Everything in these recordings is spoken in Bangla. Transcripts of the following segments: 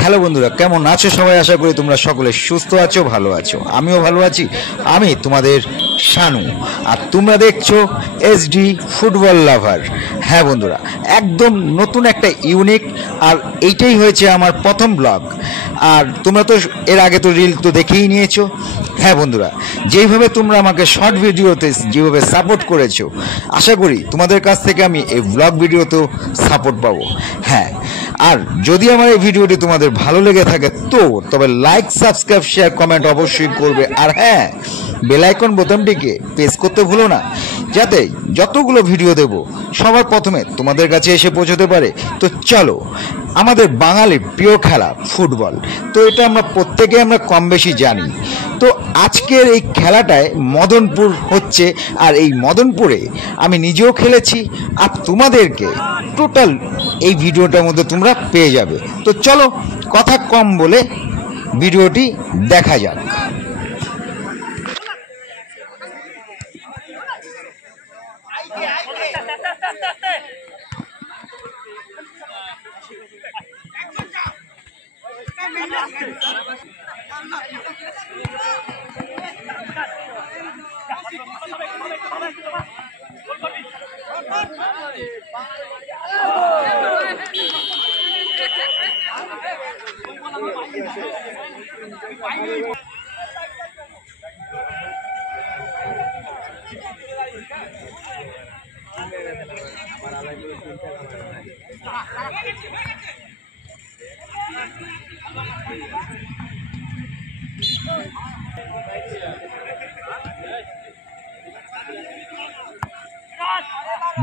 হ্যালো বন্ধুরা, কেমন আছো সবাই? আশা করি তোমরা সকলে সুস্থ আছো, ভালো আছো। আমিও ভালো আছি। আমি তোমাদের শানু, আর তোমরা দেখছো এসডি ফুটবল লাভার। হ্যাঁ বন্ধুরা, একদম নতুন একটা ইউনিক, আর এইটাই হয়েছে আমার প্রথম ব্লগ। আর তোমরা তো এর আগে তো রিল তো দেখেই নিয়েছো। হ্যাঁ বন্ধুরা, যেইভাবে তোমরা আমাকে শর্ট ভিডিওতে যেভাবে সাপোর্ট করেছো, আশা করি তোমাদের কাছ থেকে আমি এই ব্লগ ভিডিওতেও সাপোর্ট পাবো। হ্যাঁ, আর যদি আমার এই ভিডিওটি তোমাদের ভালো লেগে থাকে তো তবে লাইক, সাবস্ক্রাইব, শেয়ার, কমেন্ট অবশ্যই করবে। আর হ্যাঁ, বেল আইকন বোতামটিকে প্রেস করতে ভুলো না, যাতে যতগুলো ভিডিও দেব সবার প্রথমে তোমাদের কাছে এসে পৌঁছতে পারে। তো চলো, আমাদের বাঙালির প্রিয় খেলা ফুটবল, তো এটা আমরা প্রত্যেকে আমরা কম বেশি জানি। তো আজকের এই খেলাটায় মদনপুর হচ্ছে, আর এই মদনপুরে আমি নিজেও খেলেছি, আর তোমাদেরকে টোটাল এই ভিডিওটার মধ্যে তোমরা পেয়ে যাবে। তো চলো, কথা কম বলে ভিডিওটি দেখা যাক।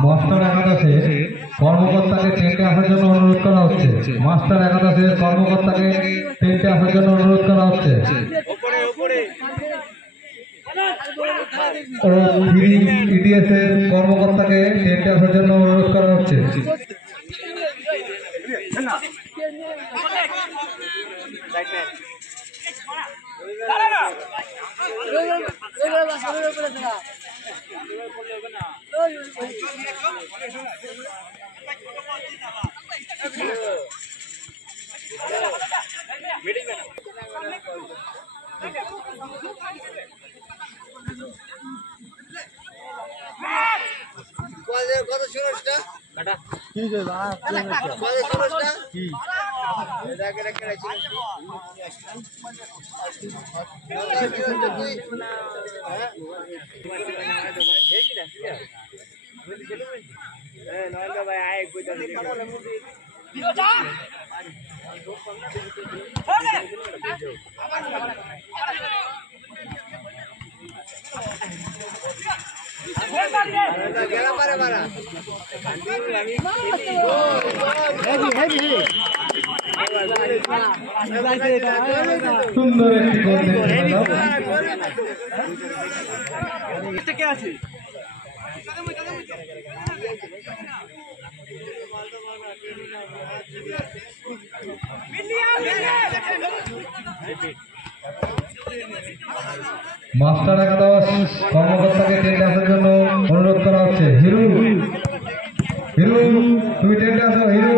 মাস্টার একাদশের কর্মকর্তাকে ট্রেনে আসার জন্য অনুরোধ করা হচ্ছে। মাস্টার একাদশের কর্মকর্তাকে ট্রেনে আসার জন্য অনুরোধ করা হচ্ছে। ও ইডিএস এর কর্মকর্তাকে ট্রেনে আসার জন্য অনুরোধ করা হচ্ছে। সুন্দর একটি গোল মাস্টার একাদশ কর্মকর্তাকে ট্রেনে আসার জন্য অনুরোধ করা হচ্ছে। হিরু, হিরু তুমি ট্রেনে আসো। হিরু,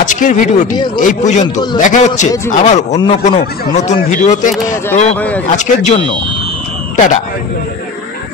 আজকের ভিডিওটি এই পর্যন্ত, দেখা হচ্ছে আবার অন্য কোনো নতুন ভিডিওতে। তো আজকের জন্য টাটা।